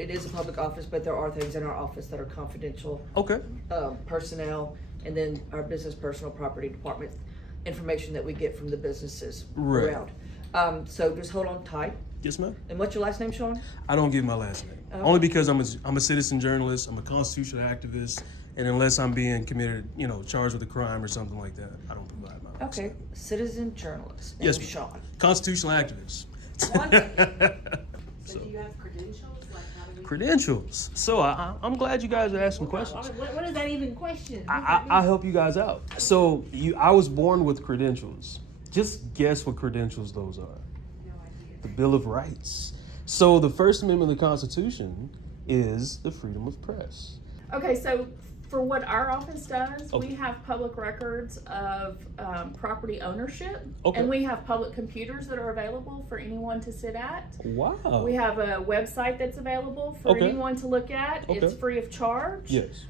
it is a public office, but there are things in our office that are confidential. Okay. Personnel, and then our business personal property department, information that we get from the businesses Right. around. So just hold on tight. Yes, ma'am. And what's your last name, Sean? I don't give my last name. Okay. Only because I'm a citizen journalist, I'm a constitutional activist, and unless I'm being committed, charged with a crime or something like that, I don't provide my last Okay, name. citizen journalist. Yes, Named Sean. Constitutional activist. So do you have credentials? Like how do we? Credentials. So I'm glad you guys are asking questions. What is that even question? I'll help you guys out. So I was born with credentials. Just guess what credentials those are. No idea. The Bill of Rights. So the First Amendment of the Constitution is the freedom of press. Okay, so for what our office does, Okay. we have public records of property ownership, Okay. and we have public computers that are available for anyone to sit at. Wow. We have a website that's available for Okay. anyone to look at. Okay. It's free of charge. Yes.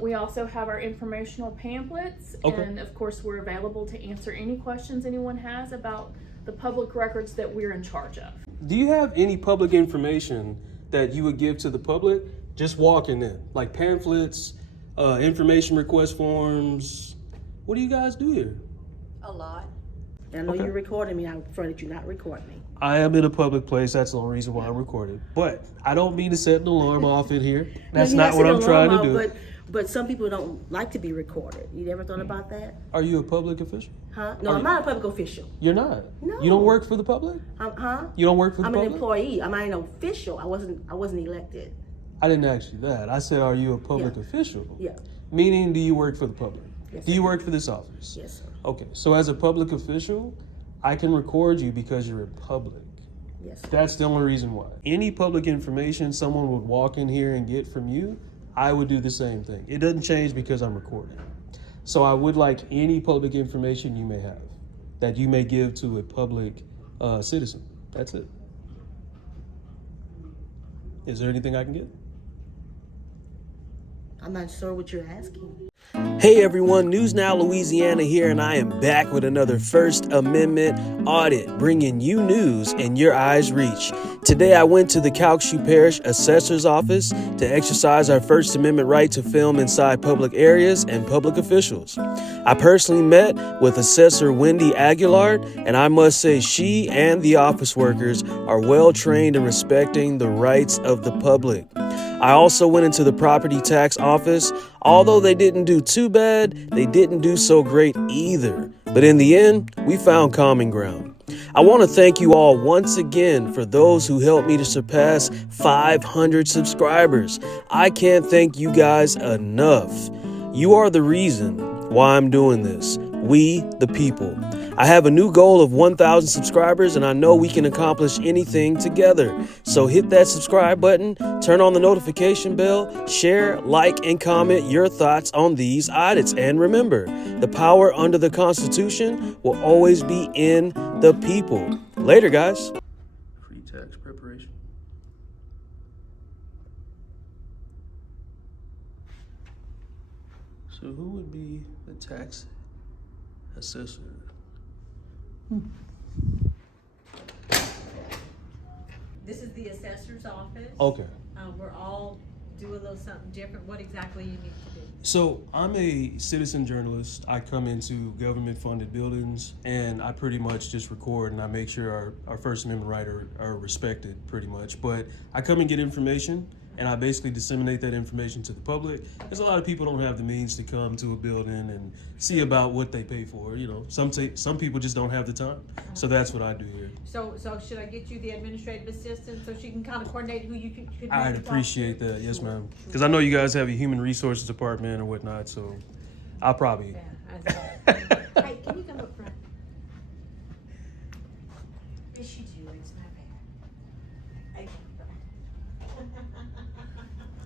We also have our informational pamphlets, Okay. and of course, we're available to answer any questions anyone has about the public records that we're in charge of. Do you have any public information that you would give to the public just walking in? Like pamphlets, information request forms? What do you guys do here? A lot. And I know Okay. you're recording me. I prefer that you not record me. I am in a public place. That's the only reason why I'm recording. But I don't mean to set an alarm off in here. That's No, you're not what setting I'm an trying to alarm do. off, But some people don't like to be recorded. You never thought about that? Are you a public official? Huh? No, I'm not a public official. You're not. No. You don't work for the public? Huh? You don't work for the I'm public? an employee. I'm not an official. I wasn't elected. I didn't ask you that. I said, are you a public Yeah. official? Yeah. Meaning, do you work for the public? Yes, Do you I do. work for this office? Yes, sir. Okay, so as a public official, I can record you because you're in public. Yes. Sir. That's the only reason why. Any public information someone would walk in here and get from you, I would do the same thing. It doesn't change because I'm recording. So I would like any public information you may have that you may give to a public citizen. That's it. Is there anything I can get? I'm not sure what you're asking. Hey everyone, News Now Louisiana here, and I am back with another First Amendment audit, bringing you news in your eyes reach. Today I went to the Calcasieu Parrish Assessors Office to exercise our First Amendment right to film inside public areas and public officials. I personally met with Assessor Wendy Aguillard, and I must say she and the office workers are well trained in respecting the rights of the public. I also went into the property tax office. Although they didn't do too bad, they didn't do so great either. But in the end, we found common ground. I want to thank you all once again for those who helped me to surpass 500 subscribers. I can't thank you guys enough. You are the reason why I'm doing this. We, the people. I have a new goal of 1,000 subscribers, and I know we can accomplish anything together. So hit that subscribe button, turn on the notification bell, share, like, and comment your thoughts on these audits. And remember, the power under the Constitution will always be in the people. Later, guys. Free tax preparation. So who would be the tax assessor? This is the assessor's office. Okay. We're all do a little something different. What exactly you need to do? So I'm a citizen journalist. I come into government funded buildings and I pretty much just record and I make sure our First Amendment rights are respected pretty much. But I come and get information and I basically disseminate that information to the public. Because a lot of people don't have the means to come to a building and see about what they pay for. You know, some people just don't have the time. So that's what I do here. So should I get you the administrative assistant so she can kind of coordinate who you could I'd appreciate that, yes ma'am. Because I know you guys have a human resources department or whatnot, so I'll probably. Yeah. Hey, can you come up front? Yes, you do. It's my bad.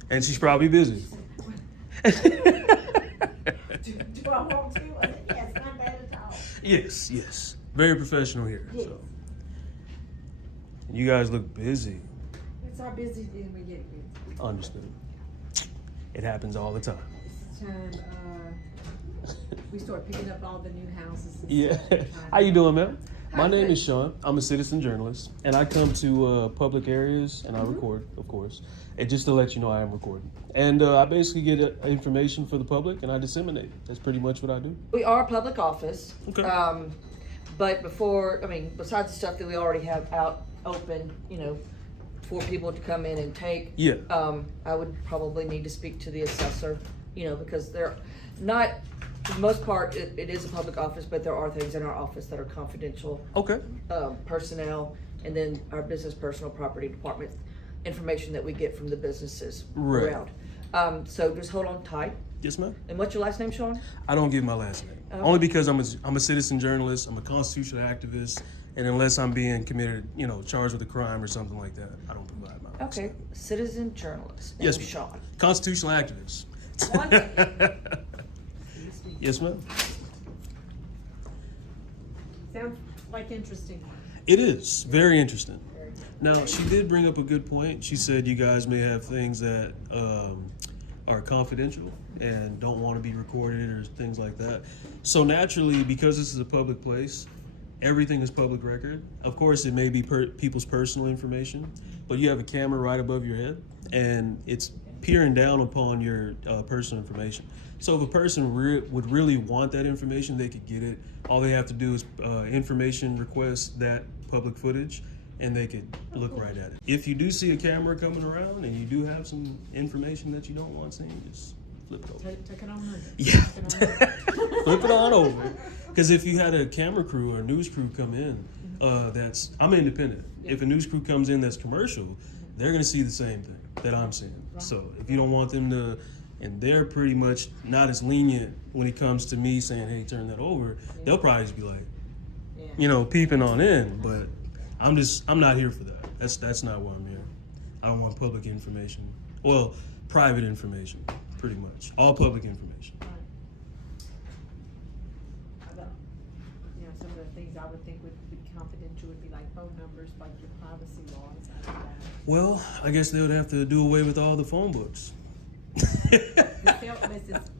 And she's probably busy. Do I want to? Yes, not bad at all. Yes. Very professional here. Yes. So. You guys look busy. It's our busy day. We get busy. Understood. It happens all the time. It's time we start picking up all the new houses. And Yeah. stuff. How you doing, ma'am? My name is Sean. I'm a citizen journalist, and I come to public areas and I record, of course. And just to let you know, I am recording. And I basically get information for the public and I disseminate it. That's pretty much what I do. We are a public office. Okay. But besides the stuff that we already have out open, for people to come in and take. Yeah. I would probably need to speak to the assessor, because they're not, for the most part, it is a public office, but there are things in our office that are confidential. Okay. Personnel, and then our business personal property department, information that we get from the businesses Right. around. So just hold on tight. Yes, ma'am. And what's your last name, Sean? I don't give my last name. Okay. Only because I'm a citizen journalist, I'm a constitutional activist, and unless I'm being committed, charged with a crime or something like that, I don't provide my last Okay, name. citizen journalist. Yes, Named Sean. Constitutional activist. Yes, ma'am. Sounds like interesting. It is very interesting. Now, she did bring up a good point. She said you guys may have things that are confidential and don't want to be recorded or things like that. So naturally, because this is a public place, everything is public record. Of course, it may be people's personal information, but you have a camera right above your head, and it's peering down upon your personal information. So if a person would really want that information, they could get it. All they have to do is information request that public footage, and they could look right at it. If you do see a camera coming around and you do have some information that you don't want seen, just flip it over. Take it on over. Yeah. Flip it on over. Because if you had a camera crew or a news crew come in, I'm independent. If a news crew comes in that's commercial, they're going to see the same thing that I'm seeing. So if you don't want them to, and they're pretty much not as lenient when it comes to me saying, hey, turn that over, they'll probably just be like, peeping on in. But I'm not here for that. That's not why I'm here. I don't want public information. Well, private information, pretty much. All public information. Some of the things I would think would be confidential would be like phone numbers, like your privacy laws. Well, I guess they would have to do away with all the phone books.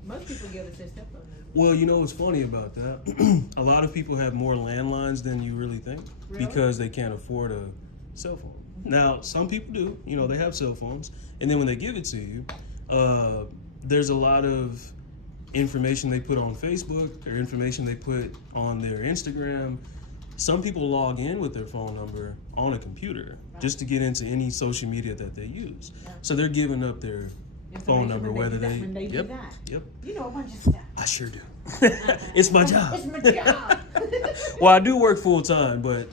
Most people give us their cell phone number. Well, what's funny about that? A lot of people have more landlines than you really think because they can't afford a cell phone. Now, some people do. They have cell phones, and then when they give it to you, there's a lot of information they put on Facebook or information they put on their Instagram. Some people log in with their phone number on a computer just to get into any social media that they use. So they're giving up their phone number, whether they do that. Yep. You know a bunch of stuff. I sure do. It's my job. It's my job. Well, I do work full time, but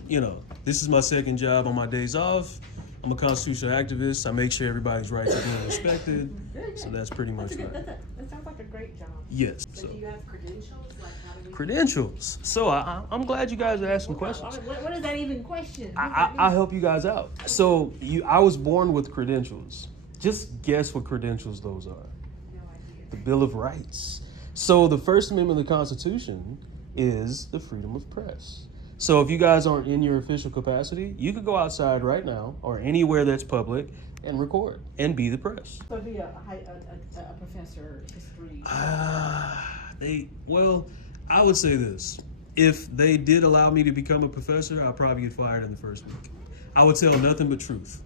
this is my second job on my days off. I'm a constitutional activist. I make sure everybody's rights are being respected. So that's pretty much right. That sounds like a great job. Yes. So do you have credentials? Like how do we... Credentials. So I'm glad you guys are asking questions. What is that even question? I'll help you guys out. So I was born with credentials. Just guess what credentials those are. No idea. The Bill of Rights. So the First Amendment of the Constitution is the freedom of press. So if you guys aren't in your official capacity, you could go outside right now or anywhere that's public and record and be the press. So be a professor history. I would say this. If they did allow me to become a professor, I'd probably get fired in the first week. I would tell nothing but truth.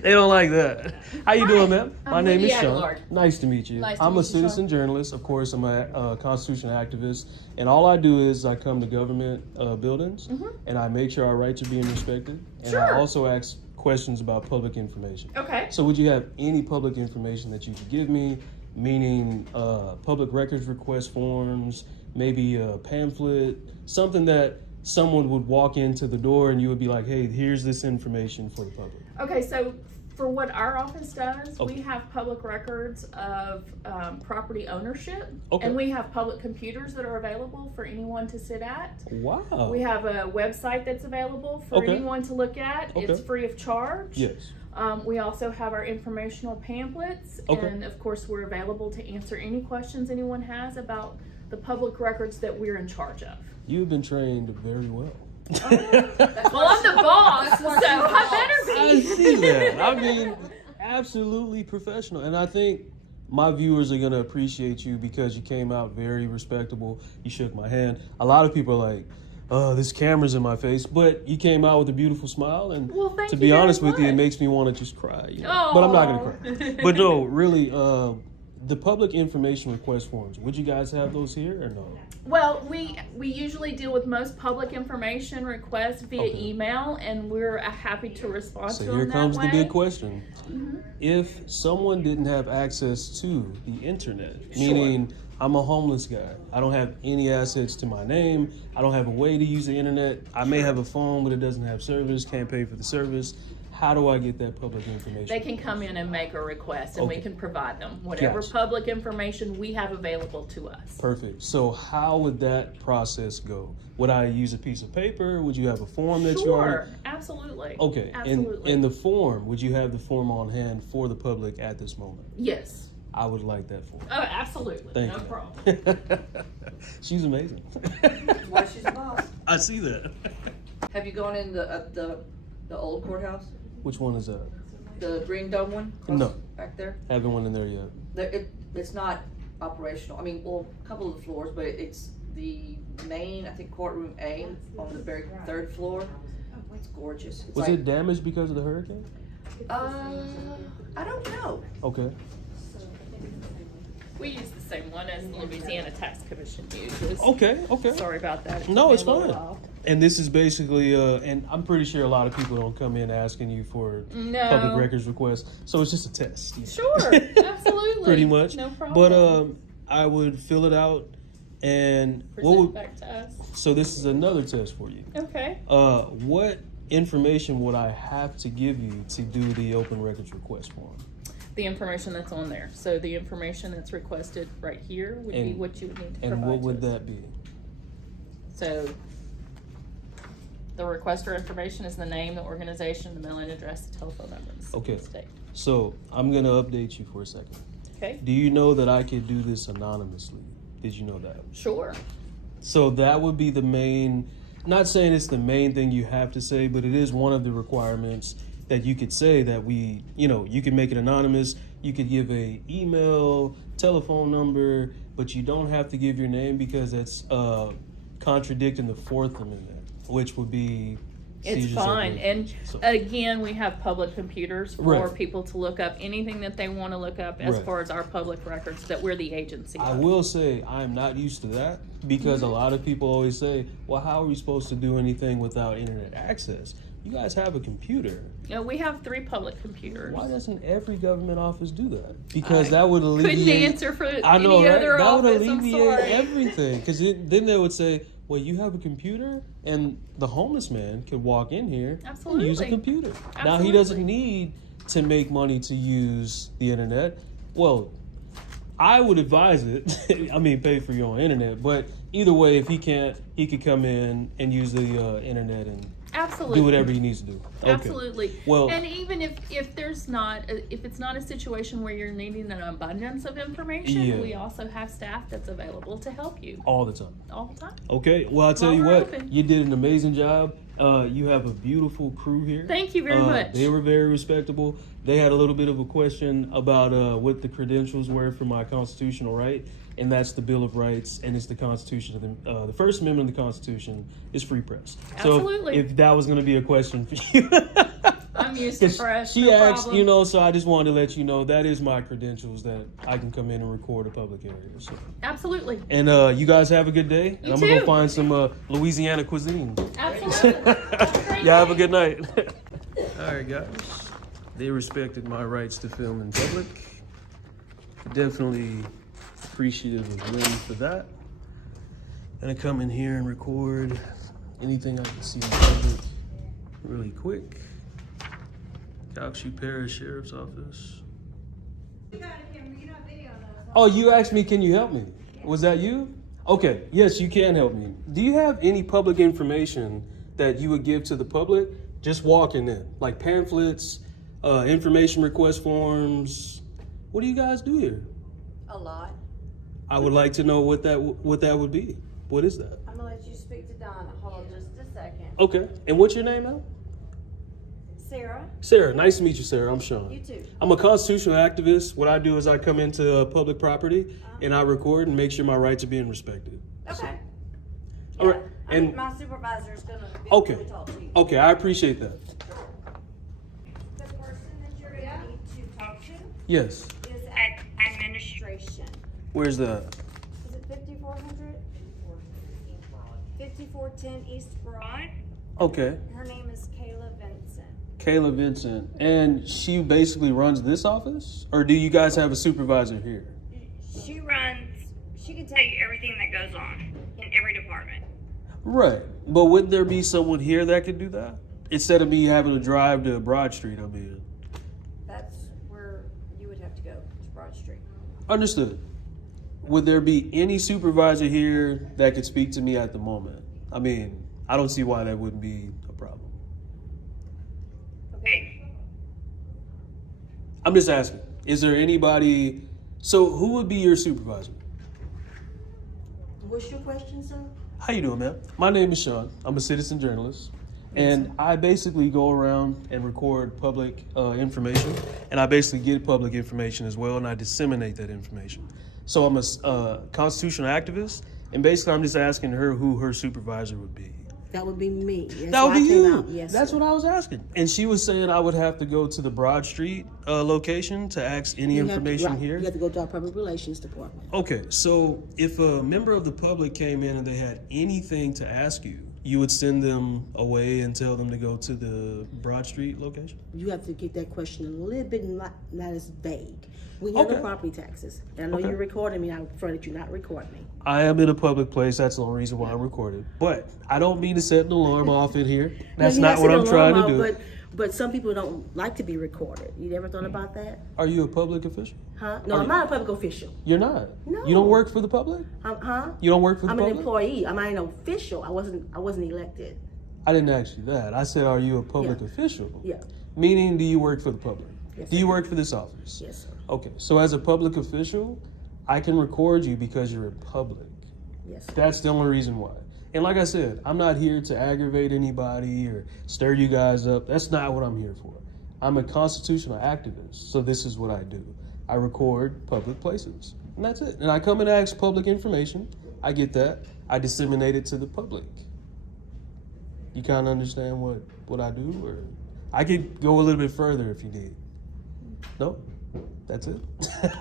They don't like that. How you doing, ma'am? My name is Wendy Sean. Aguillard. Nice to meet you. Nice to I'm meet a you, citizen journalist. Of course, I'm a constitutional activist. And all I do is I come to government buildings and I make sure our rights are being respected. And I Sure. also ask questions about public information. Okay. So would you have any public information that you could give me, meaning public records request forms, maybe a pamphlet, something that someone would walk into the door and you would be like, hey, here's this information for the public. Okay, so for what our office does, Okay. we have public records of property ownership, Okay. and we have public computers that are available for anyone to sit at. Wow. We have a website that's available for Okay. anyone to look at. Okay. It's free of charge. Yes. We also have our informational pamphlets, Okay. and of course we're available to answer any questions anyone has about the public records that we're in charge of. You've been trained very well. Well, I'm the boss, so I better I be. see that. I mean, absolutely professional. And I think my viewers are gonna appreciate you because you came out very respectable. You shook my hand. A lot of people are like, "Oh, this camera's in my face," but you came out with a beautiful smile, and Well, thank to you be very honest with you, it much. makes me want to just cry. You know? But I'm not gonna cry. But no, really, the public information request forms. Would you guys have those here or no? Well, we usually deal with most public information requests via Okay. email, and we're happy to respond So to them here that comes way. the big question. If someone didn't have access to the internet, meaning I'm a homeless guy, I don't have any assets to my name, I don't have a way to use the internet, I may have a phone but it doesn't have service, can't pay for the service, how do I get that public information? They can come in and make a request, and we Okay. can provide them whatever Gotcha. public information we have available to us. Perfect. So how would that process go? Would I use a piece of paper? Would you have a form that you Sure, are? absolutely. Okay. Absolutely. In the form, would you have the form on hand for the public at this moment? Yes. I would like that form. Oh, absolutely. Thank No you. problem. She's amazing. Why she's the boss. I see that. Have you gone in the old courthouse? Which one is that? The green dome one? across No. Back there? Haven't one in there yet. It's not operational. I mean, well, a couple of the floors, but it's the main, I think, courtroom A on the very third floor. It's gorgeous. It's Was like, it damaged because of the hurricane? I don't know. Okay. We use the same one as the Louisiana Tax Commission uses. Okay. Okay. Sorry about that. It No, took it's me a little fine. while. And this is basically, and I'm pretty sure a lot of people don't come in asking you for No. public records requests, so it's just a test. you know. Sure, absolutely. Pretty much. No problem. But I would fill it out, and Present what would, back to us. so this is another test for you. Okay. What information would I have to give you to do the open records request form? The information that's on there. So the information that's requested right here would be And- what you would need to And provide what would to us. that be? So the requester information is the name, the organization, the mailing address, the telephone number, and the Okay. state. So I'm gonna update you for a second. Okay. Do you know that I could do this anonymously? Did you know that? Sure. So that would be the main, not saying it's the main thing you have to say, but it is one of the requirements that you could say that you can make it anonymous. You could give a email, telephone number, but you don't have to give your name because that's contradicting the Fourth Amendment, which would be It's seizures of fine. And information. So- again, we have public computers for Right. people to look up anything that they want to look up as Right. far as our public records that we're the agency I of. will say I am not used to that because a lot of people always say, well, how are we supposed to do anything without internet access? You guys have a computer. You know, we have 3 public computers. Why doesn't every government office do that? Because I that would Couldn't alleviate. answer for I know, any right? other That would office. I'm alleviate sorry. everything. Because then they would say, well, you have a computer, and the homeless man could walk in here and use a Absolutely. computer. Now, he Absolutely. doesn't need to make money to use the internet. Well, I would advise it. I mean, pay for your own internet. But either way, if he can't, he could come in and use the internet and Absolutely. do whatever he needs to do. Okay. Absolutely. Well- and even if there's not, if it's not a situation where you're needing an abundance of information, Yeah. we also have staff that's available to help you All the time. all the time. Okay, well, I'll tell Well, you we're what, open. you did an amazing job. You have a beautiful crew here. Thank you very much. They were very respectable. They had a little bit of a question about what the credentials were for my constitutional right, and that's the Bill of Rights, and it's the Constitution of the First Amendment of the Constitution is free press. Absolutely. So if that was going to be a question for you. I'm used to 'Cause press. she no asked, problem. so I just wanted to let you know that is my credentials that I can come in and record a public area. So. Absolutely. And you guys have a good day. And You I'm gonna too. go find some Louisiana cuisine. Absolutely. Y'all have a good night. All right, guys. They respected my rights to film in public. Definitely appreciative of them for that. Gonna come in here and record anything I can see in public really quick. Calcasieu Parrish Sheriff's Office. Oh, you asked me, can you help me? Was that you? Okay, yes, you can help me. Do you have any public information that you would give to the public just walking in? Like pamphlets, information request forms? What do you guys do here? A lot. I would like to know what that would be. What is that? I'm gonna let you speak to Donna. Hold on just a second. Okay, and what's your name, Al? Sarah. Sarah, nice to meet you, Sarah. I'm Sean. You too. I'm a constitutional activist. What I do is I come into public property and I record and make sure my rights are being respected. Okay. All right. And my supervisor is gonna be okay. able to talk to you. Okay, I appreciate that. The person that you're gonna need to talk to Yes. is administration. Where's that? Is it 5400? 5410 East Broad. Okay. Her name is Kayla Vincent. Kayla Vincent. And she basically runs this office? Or do you guys have a supervisor here? She can tell you everything that goes on in every department. Right. But would there be someone here that could do that? Instead of me having to drive to Broad Street, I mean. That's where you would have to go, to Broad Street. Understood. Would there be any supervisor here that could speak to me at the moment? I mean, I don't see why that wouldn't be a problem. Okay. I'm just asking, is there anybody, so who would be your supervisor? What's your question, sir? How you doing, ma'am? My name is Sean. I'm a citizen journalist. And I basically go around and record public information. And I basically get public information as well, and I disseminate that information. So I'm a constitutional activist, and basically I'm just asking her who her supervisor would be. That would be me. That's That would why be I came you. out. Yes, That's sir. what I was asking. And she was saying I would have to go to the Broad Street location to ask any You have to- information right. here. You have to go to our public relations department. Okay, so if a member of the public came in and they had anything to ask you, you would send them away and tell them to go to the Broad Street location? You have to get that question a little bit not as vague. We have the Okay. property taxes. And I know Okay. you're recording me. I prefer that you not record me. I am in a public place. That's the only reason why I'm recorded. But I don't mean to set an alarm off in here. That's No, not what I'm trying to do. But some people don't like to be recorded. You ever thought about that? Are you a public official? Huh? No, I'm not a public official. You're not? No. You don't work for the public? Huh? You don't work for the I'm public? an employee. I'm not an official. I wasn't elected. I didn't ask you that. I said, are you a public Yeah. official? Yeah. Meaning, do you work for the public? Yes, Do I you do. work for this office? Yes, sir. Okay, so as a public official, I can record you because you're in public. Yes. That's the only reason why. And like I said, I'm not here to aggravate anybody or stir you guys up. That's not what I'm here for. I'm a constitutional activist, so this is what I do. I record public places, and that's it. And I come and ask public information. I get that. I disseminate it to the public. You kind of understand what I do? Or I could go a little bit further if you need. No? That's it?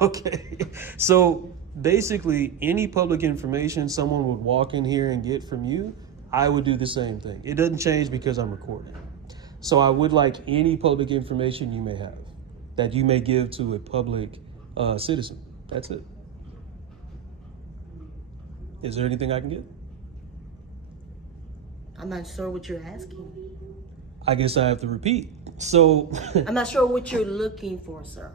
Okay. So basically, any public information someone would walk in here and get from you, I would do the same thing. It doesn't change because I'm recording. So I would like any public information you may have that you may give to a public citizen. That's it. Is there anything I can get? I'm not sure what you're asking. I guess I have to repeat. So I'm not sure what you're looking for, sir.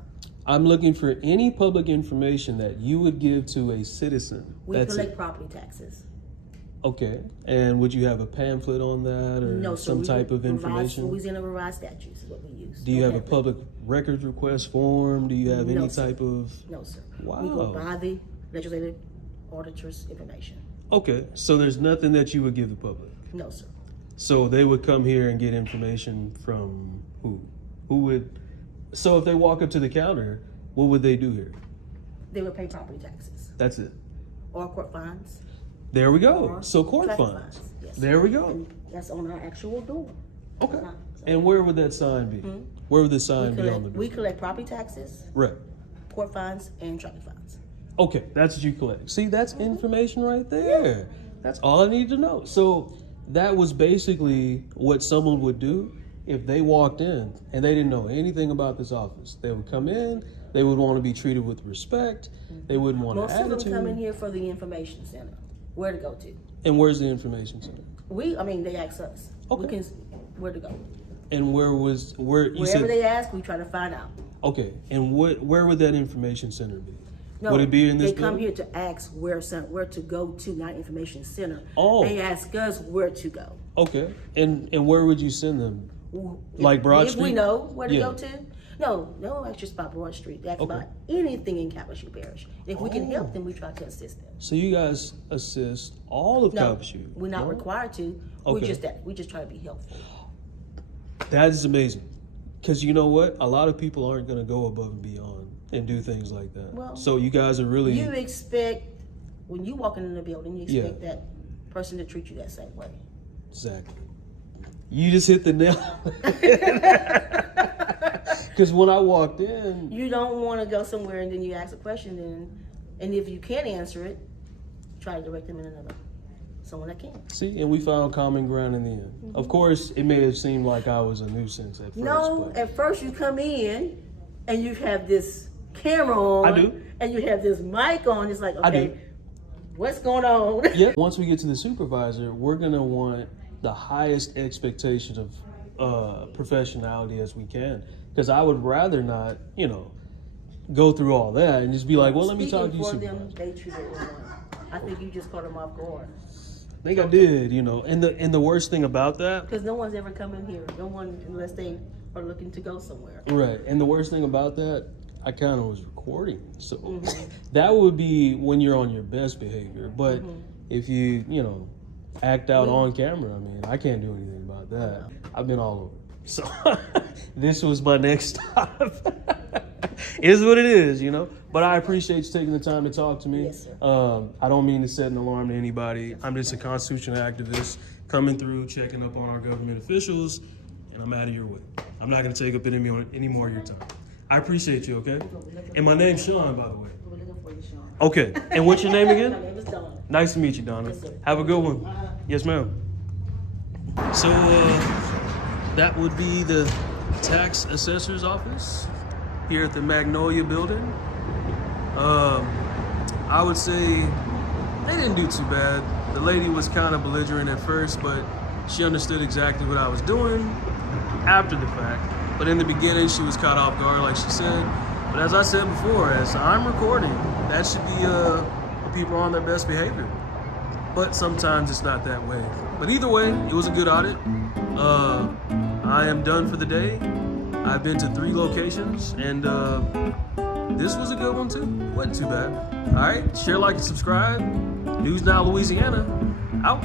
I'm looking for any public information that you would give to a citizen. We That's collect it. property taxes. Okay. And would you have a pamphlet on that or No, sir. some we type of revise- information? Louisiana revised statutes is what we use. Do you No have a pamphlet. public records request form? Do you have No, any sir. type of... No, sir. Wow. We go by the legislative auditor's information. Okay. So there's nothing that you would give the public. No, sir. So they would come here and get information from who? Who would... So if they walk up to the counter, what would they do here? They would pay property taxes That's it. or court fines. There we go. Or So court traffic fines. Yes. There we go. And that's on our actual door. Okay. So And where would that sign be? Where would the sign be on the door? we collect property taxes, Right. court fines, and traffic fines. Okay, that's what you collect. See, that's information right there. That's all I need to know. So that was basically what someone would do if they walked in and they didn't know anything about this office. They would come in, they would want to be treated with respect, they wouldn't want Most an of them come in attitude. here for the information center. Where to go to? And where's the information center? They ask us. Okay. Where to go? And where you Wherever said, they ask, we try to find out. okay, and where would that information center be? No, Would it be in this they come building? here to ask where to go to, not information center. Oh. They ask us where to go. Okay, and where would you send them? Like Broad If we Street? know where to Yeah. go to. No, ask just about Broad Street. They ask Okay. about anything in Calcasieu Parish. If we can Oh. help them, we try to assist them. So you guys assist all of No, Calcasieu? we're not No? required to. Okay. We just try to be helpful. That is amazing. Because you know what? A lot of people aren't going to go above and beyond and do things like that. Well, so you guys are really... You expect, when you walk into the building, you expect Yeah. that person to treat you that same way. Exactly. You just hit the nail. Because when I walked in... You don't want to go somewhere and then you ask a question, and if you can't answer it, try to direct them in someone that can. See, and we found common ground in the end. Mm-hmm. Of course, it may have seemed like I was a nuisance at first. No, but at first you come in and you have this camera on. I do. And you have this mic on. It's like, I do. okay, what's going on? yeah. Once we get to the supervisor, we're going to want the highest expectation of professionality as we can. Because I would rather not, go through all that and just be like, well, let me talk to you, Speaking for supervisor. them, they treated it well. I think you just caught them off guard. I think I did, and the worst thing about that, Because no one's ever come in here. No one, unless they are looking to go somewhere. right, and the worst thing about that, I kind of was recording. So that would be when you're on your best behavior. But if you, act out on camera, I mean, I can't do anything about that. I've been all over. So this was my next stop. It is what it is, But I appreciate you taking the time to talk to me. Yes, sir. I don't mean to set an alarm to anybody. I'm just a constitutional activist coming through, checking up on our government officials, and I'm out of your way. I'm not going to take up any more of your time. I appreciate you, okay? And my name's Sean, by the way. We're looking for you, Sean. Okay. And what's your name My again? name is Donna. Nice to meet you, Donna. Yes, sir. Have a good one. Yes, ma'am. So, that would be the tax assessor's office here at the Magnolia building. I would say they didn't do too bad. The lady was kind of belligerent at first, but she understood exactly what I was doing after the fact. But in the beginning, she was caught off guard, like she said. But as I said before, as I'm recording, that should be people on their best behavior. But sometimes it's not that way. But either way, it was a good audit. I am done for the day. I've been to 3 locations, and this was a good one too. Wasn't too bad. All right, share, like, and subscribe. News Now Louisiana, out.